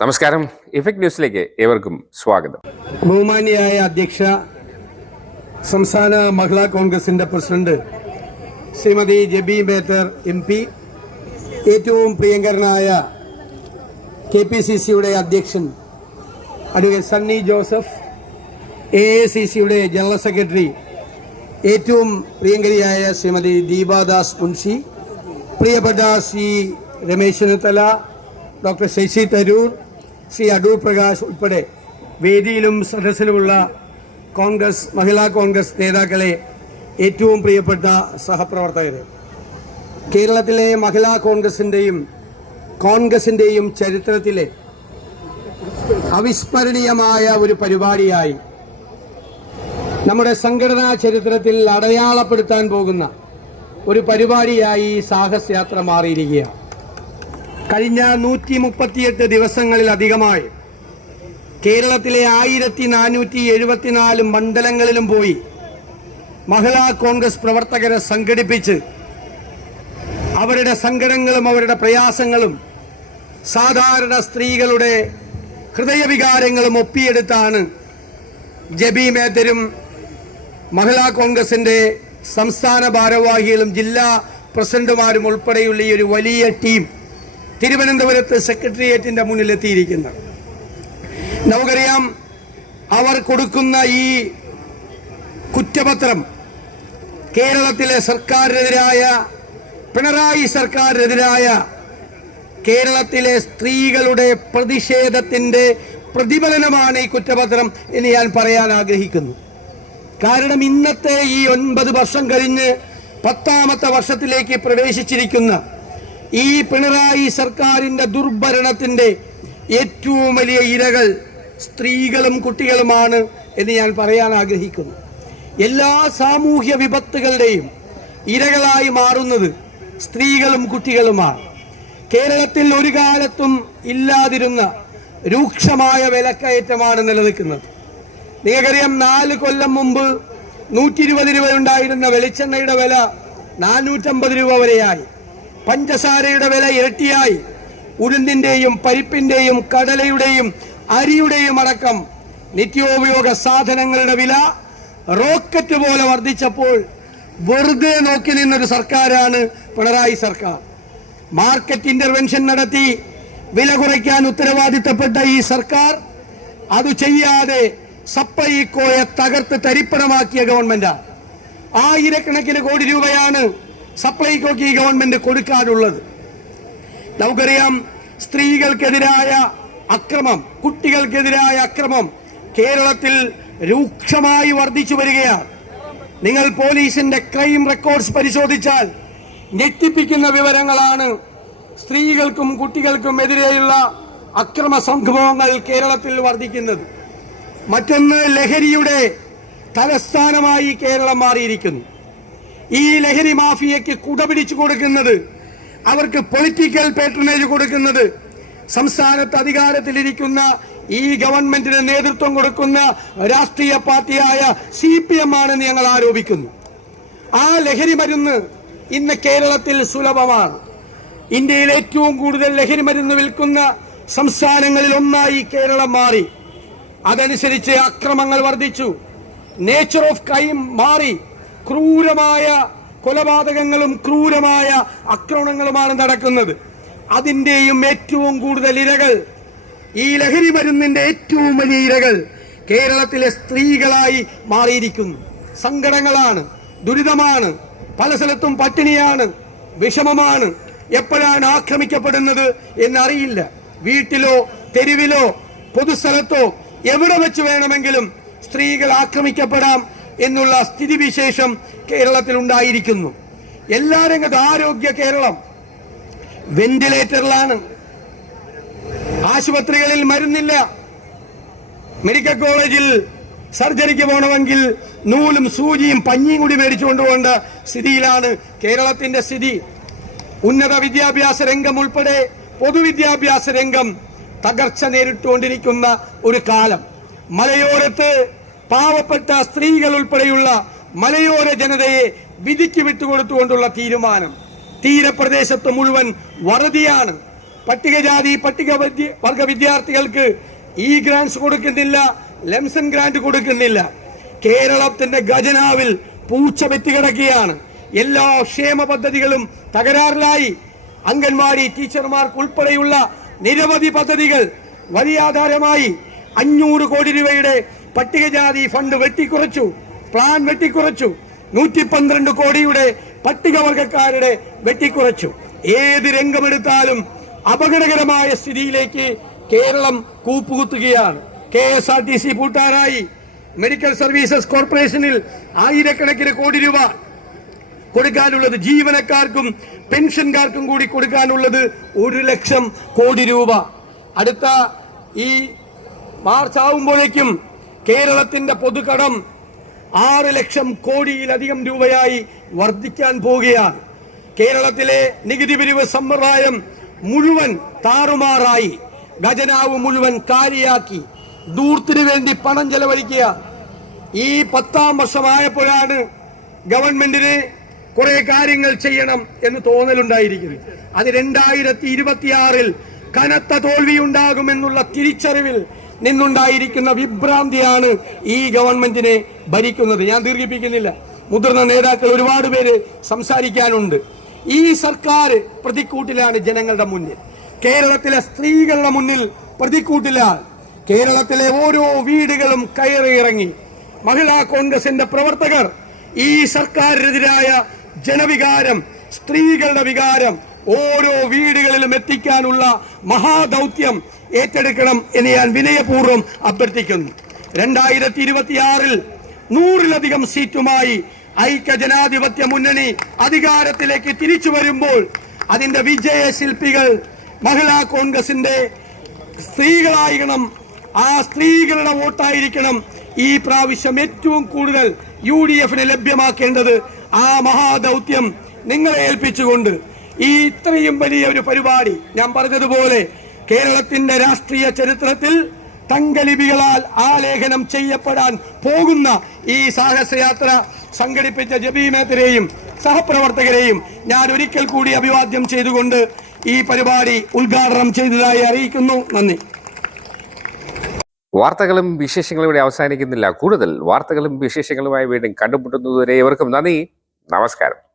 നമസ്കാരം. ഇഫക്ട് ന്യൂസിലേക്ക് ഏവർക്കും സ്വാഗതം. ബഹുമാനിയായ അധ്യക്ഷ സംസ്ഥാന മഹിളാ കോൺഗ്രസിന്റെ president Shrimati Jebi Mather M P ഏറ്റവും പ്രിയങ്കരനായ കെ പി സി സിയുടെ അധ്യക്ഷൻ advocate Sunny Joseph A A C സിയുടെ ജനറൽ സെക്രട്ടറി ഏറ്റവും പ്രിയങ്കരിയായ ശ്രീമതി ദീപാദാസ് മുൻഷി പ്രിയപ്പെട്ട ശ്രീ രമേശ് ചെന്നിത്തല ഡോക്ടർ ശശി തരൂർ ശ്രീ അടൂർ പ്രകാശ് ഉൾപ്പെടെ വേദിയിലും സദസ്സിലുമുള്ള കോൺഗ്രസ് മഹിളാ കോൺഗ്രസ് നേതാക്കളെ ഏറ്റവും പ്രിയപ്പെട്ട സഹപ്രവർത്തകരെ. കേരളത്തിലെ മഹിളാ കോൺഗ്രസിന്റെയും കോൺഗ്രസിന്റെയും ചരിത്രത്തിലെ അവിസ്മരണീയമായ ഒരു പരിപാടിയായി നമ്മുടെ സംഘടനാ ചരിത്രത്തിൽ അടയാളപ്പെടുത്താൻ പോകുന്ന ഒരു പരിപാടിയായി സാഹസയാത്ര മാറിയിരിക്കുകയാണ്. കഴിഞ്ഞ നൂറ്റി മുപ്പത്തിയെട്ട് ദിവസങ്ങളിലധികമായി കേരളത്തിലെ ആയിരത്തി നാനൂറ്റി എഴുപത്തിനാല് മണ്ഡലങ്ങളിലും പോയി മഹിളാ കോൺഗ്രസ് പ്രവർത്തകരെ സംഘടിപ്പിച്ച് അവരുടെ സങ്കടങ്ങളും അവരുടെ പ്രയാസങ്ങളും സാധാരണ സ്ത്രീകളുടെ ഹൃദയവികാരങ്ങളും ഒപ്പിയെടുത്താണ് ജബി മേത്തരും മഹിളാ കോൺഗ്രസിന്റെ സംസ്ഥാന ഭാരവാഹികളും ജില്ലാ പ്രസിഡന്റുമാരും ഉൾപ്പെടെയുള്ള ഈ ഒരു വലിയ ടീം തിരുവനന്തപുരത്ത് സെക്രട്ടേറിയറ്റിന്റെ മുന്നിലെത്തിയിരിക്കുന്നത് നമുക്കറിയാം അവർ കൊടുക്കുന്ന ഈ കുറ്റപത്രം കേരളത്തിലെ സർക്കാരിനെതിരായ പിണറായി സർക്കാരിനെതിരായ കേരളത്തിലെ സ്ത്രീകളുടെ പ്രതിഷേധത്തിന്റെ പ്രതിഫലനമാണ് ഈ കുറ്റപത്രം എന്ന് ഞാൻ പറയാൻ ആഗ്രഹിക്കുന്നു. കാരണം ഇന്നത്തെ ഈ ഒൻപത് വർഷം കഴിഞ്ഞ് പത്താമത്തെ വർഷത്തിലേക്ക് പ്രവേശിച്ചിരിക്കുന്ന ഈ പിണറായി സർക്കാരിന്റെ ദുർഭരണത്തിന്റെ ഏറ്റവും വലിയ ഇരകൾ സ്ത്രീകളും കുട്ടികളുമാണ് എന്ന് ഞാൻ പറയാൻ ആഗ്രഹിക്കുന്നു. എല്ലാ സാമൂഹ്യ വിപത്തുകളുടെയും ഇരകളായി മാറുന്നത് സ്ത്രീകളും കുട്ടികളുമാണ്. കേരളത്തിൽ ഒരു കാലത്തും ഇല്ലാതിരുന്ന രൂക്ഷമായ വിലക്കയറ്റമാണ് നിലനിൽക്കുന്നത്. നിങ്ങൾക്കറിയാം നാല് കൊല്ലം മുമ്പ് നൂറ്റി ഇരുപത് രൂപ ഉണ്ടായിരുന്ന വെളിച്ചെണ്ണയുടെ വില നാനൂറ്റമ്പത് രൂപ വരെയായി. പഞ്ചസാരയുടെ വില ഇരട്ടിയായി. ഉഴുന്നിന്റെയും പരിപ്പിന്റെയും കടലയുടെയും അരിയുടെയും അടക്കം നിത്യോപയോഗ സാധനങ്ങളുടെ വില റോക്കറ്റ് പോലെ വർദ്ധിച്ചപ്പോൾ വെറുതെ നോക്കി നിന്നൊരു സർക്കാരാണ് പിണറായി സർക്കാർ. മാർക്കറ്റ് ഇന്റർവെൻഷൻ നടത്തി വില കുറയ്ക്കാൻ ഉത്തരവാദിത്തപ്പെട്ട ഈ സർക്കാർ അത് ചെയ്യാതെ സപ്പൈക്കോയെ തകർത്ത് തരിപ്പണമാക്കിയ ഗവൺമെന്റാണ് ആയിരക്കണക്കിന് കോടി രൂപയാണ് സപ്ലൈകോക്ക് ഈ ഗവൺമെന്റ് കൊടുക്കാനുള്ളത്. നമുക്കറിയാം സ്ത്രീകൾക്കെതിരായ അക്രമം കുട്ടികൾക്കെതിരായ അക്രമം കേരളത്തിൽ രൂക്ഷമായി വർദ്ധിച്ചു വരികയാണ്. നിങ്ങൾ പോലീസിന്റെ ക്രൈം റെക്കോർഡ്സ് പരിശോധിച്ചാൽ ഞെട്ടിപ്പിക്കുന്ന വിവരങ്ങളാണ് സ്ത്രീകൾക്കും കുട്ടികൾക്കും എതിരെയുള്ള അക്രമ സംഭവങ്ങൾ കേരളത്തിൽ വർദ്ധിക്കുന്നത്. മറ്റൊന്ന് ലഹരിയുടെ തലസ്ഥാനമായി കേരളം മാറിയിരിക്കുന്നു. ഈ ലഹരി മാഫിയയ്ക്ക് കുട പിടിച്ചു കൊടുക്കുന്നത് അവർക്ക് പൊളിറ്റിക്കൽ പേട്രണേജ് കൊടുക്കുന്നത് സംസ്ഥാനത്ത് അധികാരത്തിലിരിക്കുന്ന ഈ ഗവൺമെന്റിന് നേതൃത്വം കൊടുക്കുന്ന രാഷ്ട്രീയ പാർട്ടിയായ സി പി എം ആണെന്ന് ഞങ്ങൾ ആരോപിക്കുന്നു. ആ ലഹരി മരുന്ന് ഇന്ന് കേരളത്തിൽ സുലഭമാണ്. ഇന്ത്യയിൽ ഏറ്റവും കൂടുതൽ ലഹരി മരുന്ന് വിൽക്കുന്ന സംസ്ഥാനങ്ങളിൽ ഒന്നായി കേരളം മാറി. അതനുസരിച്ച് അക്രമങ്ങൾ വർദ്ധിച്ചു. നേച്ചർ ഓഫ് ക്രൈം മാറി. ക്രൂരമായ കൊലപാതകങ്ങളും ക്രൂരമായ ആക്രമണങ്ങളുമാണ് നടക്കുന്നത്. അതിന്റെയും ഏറ്റവും കൂടുതൽ ഇരകൾ ഈ ലഹരി മരുന്നിന്റെ ഏറ്റവും വലിയ ഇരകൾ കേരളത്തിലെ സ്ത്രീകളായി മാറിയിരിക്കുന്നു. സങ്കടങ്ങളാണ് ദുരിതമാണ് പല സ്ഥലത്തും പട്ടിണിയാണ് വിഷമമാണ്. എപ്പോഴാണ് ആക്രമിക്കപ്പെടുന്നത് എന്നറിയില്ല. വീട്ടിലോ തെരുവിലോ പൊതുസ്ഥലത്തോ എവിടെ വെച്ച് വേണമെങ്കിലും സ്ത്രീകൾ ആക്രമിക്കപ്പെടാം എന്നുള്ള സ്ഥിതിവിശേഷം കേരളത്തിൽ ഉണ്ടായിരിക്കുന്നു എല്ലാ രംഗത്ത് ആരോഗ്യ കേരളം വെന്റിലേറ്ററിലാണ്. ആശുപത്രികളിൽ മരുന്നില്ല. മെഡിക്കൽ കോളേജിൽ സർജറിക്ക് പോകണമെങ്കിൽ നൂലും സൂചിയും പഞ്ഞിയും കൂടി മേടിച്ചു കൊണ്ടുപോകേണ്ട സ്ഥിതിയിലാണ് കേരളത്തിന്റെ സ്ഥിതി. ഉന്നത വിദ്യാഭ്യാസ രംഗം ഉൾപ്പെടെ പൊതുവിദ്യാഭ്യാസ രംഗം തകർച്ച നേരിട്ടുകൊണ്ടിരിക്കുന്ന ഒരു കാലം. മലയോരത്ത് പാവപ്പെട്ട സ്ത്രീകൾ ഉൾപ്പെടെയുള്ള മലയോര ജനതയെ വിധിക്ക് വിട്ടുകൊടുത്തുകൊണ്ടുള്ള തീരുമാനം. തീരപ്രദേശത്ത് മുഴുവൻ വറുതിയാണ്. പട്ടികജാതി പട്ടിക വർഗ വിദ്യാർത്ഥികൾക്ക് ഈ ഗ്രാൻസ് കൊടുക്കുന്നില്ല ലെംസൺ ഗ്രാന്റ് കൊടുക്കുന്നില്ല. കേരളത്തിന്റെ ഖജനാവിൽ പൂച്ച വെത്തിക്കിടക്കുകയാണ് എല്ലാ ക്ഷേമ പദ്ധതികളും തകരാറിലായി. അംഗൻവാടി ടീച്ചർമാർക്ക് ഉൾപ്പെടെയുള്ള നിരവധി പദ്ധതികൾ വലിയ ആധാരമായി അഞ്ഞൂറ് കോടി രൂപയുടെ പട്ടികജാതി ഫണ്ട് വെട്ടിക്കുറച്ചു പ്ലാൻ വെട്ടിക്കുറച്ചു നൂറ്റി പന്ത്രണ്ട് കോടിയുടെ പട്ടികവർഗക്കാരുടെ വെട്ടിക്കുറച്ചു. ഏത് രംഗമെടുത്താലും അപകടകരമായ സ്ഥിതിയിലേക്ക് Keralam കൂപ്പുകുത്തുകയാണ്. K S R T C പൂട്ടാറായി. Medical services കോർപ്പറേഷനിൽ ആയിരക്കണക്കിന് കോടി രൂപ കൊടുക്കാനുള്ളത് ജീവനക്കാർക്കും പെൻഷൻകാർക്കും കൂടി കൊടുക്കാനുള്ളത് ഒരു ലക്ഷം കോടി രൂപ. അടുത്ത ഈ മാർച്ച് ആവുമ്പോഴേക്കും കേരളത്തിന്റെ പൊതുകടം ആറ് ലക്ഷം കോടിയിലധികം രൂപയായി വർദ്ധിക്കാൻ പോവുകയാണ് കേരളത്തിലെ നികുതി പിരിവ് സമ്പ്രദായം മുഴുവൻ താറുമാറായി. ഖജനാവ് മുഴുവൻ കാലിയാക്കി. ദൂർത്തിനു വേണ്ടി പണം ചെലവഴിക്കുക. ഈ പത്താം വർഷമായപ്പോഴാണ് ഗവൺമെന്റിന് കുറെ കാര്യങ്ങൾ ചെയ്യണം എന്ന് തോന്നലുണ്ടായിരിക്കുന്നത്. അത് രണ്ടായിരത്തി ഇരുപത്തിയാറിൽ കനത്ത തോൽവിയുണ്ടാകുമെന്നുള്ള തിരിച്ചറിവിൽ നിന്നുണ്ടായിരിക്കുന്ന വിഭ്രാന്തിയാണ് ഈ ഗവൺമെന്റിനെ ഭരിക്കുന്നത്. ഞാൻ ദീർഘിപ്പിക്കുന്നില്ല. മുതിർന്ന നേതാക്കൾ ഒരുപാട് പേര് സംസാരിക്കാനുണ്ട്. ഈ സർക്കാർ പ്രതിക്കൂട്ടിലാണ് ജനങ്ങളുടെ മുന്നിൽ. കേരളത്തിലെ സ്ത്രീകളുടെ മുന്നിൽ പ്രതിക്കൂട്ടിലാണ് കേരളത്തിലെ ഓരോ വീടുകളും കയറി ഇറങ്ങി. മഹിളാ കോൺഗ്രസിന്റെ പ്രവർത്തകർ ഈ സർക്കാരിനെതിരായ ജനവികാരം സ്ത്രീകളുടെ വികാരം ഓരോ വീടുകളിലും എത്തിക്കാനുള്ള മഹാദൗത്യം ഏറ്റെടുക്കണം എന്ന് ഞാൻ വിനയപൂർവം അഭ്യർത്ഥിക്കുന്നു. രണ്ടായിരത്തി ഇരുപത്തിയാറിൽ നൂറിലധികം സീറ്റുമായി ഐക്യ ജനാധിപത്യ മുന്നണി അധികാരത്തിലേക്ക് തിരിച്ചു വരുമ്പോൾ അതിന്റെ വിജയ ശില്പികൾ മഹിളാ കോൺഗ്രസിന്റെ സ്ത്രീകളായിരിക്കണം. ആ സ്ത്രീകളുടെ വോട്ടായിരിക്കണം ഈ പ്രാവശ്യം ഏറ്റവും കൂടുതൽ യു ഡി എഫിന് ലഭ്യമാക്കേണ്ടത് ആ മഹാദൗത്യം നിങ്ങളെ ഏൽപ്പിച്ചുകൊണ്ട് ഈ ഇത്രയും വലിയ ഒരു പരിപാടി. ഞാൻ പറഞ്ഞതുപോലെ കേരളത്തിന്റെ രാഷ്ട്രീയ ചരിത്രത്തിൽ തങ്കലിപികളാൽ ആലേഖനം ചെയ്യപ്പെടാൻ പോകുന്ന ഈ സാഹസയാത്ര സംഘടിപ്പിച്ച ജബീമേത്തരെയും സഹപ്രവർത്തകരെയും ഞാൻ ഒരിക്കൽ കൂടി അഭിവാദ്യം ചെയ്തുകൊണ്ട് ഈ പരിപാടി ഉദ്ഘാടനം ചെയ്തതായി അറിയിക്കുന്നു. നന്ദി. വാർത്തകളും വിശേഷങ്ങളും ഇവിടെ അവസാനിക്കുന്നില്ല. കൂടുതൽ വാർത്തകളും വിശേഷങ്ങളുമായി വീണ്ടും കണ്ടുമുട്ടുന്നതുവരെ ഇവർക്കും നന്ദി. നമസ്കാരം.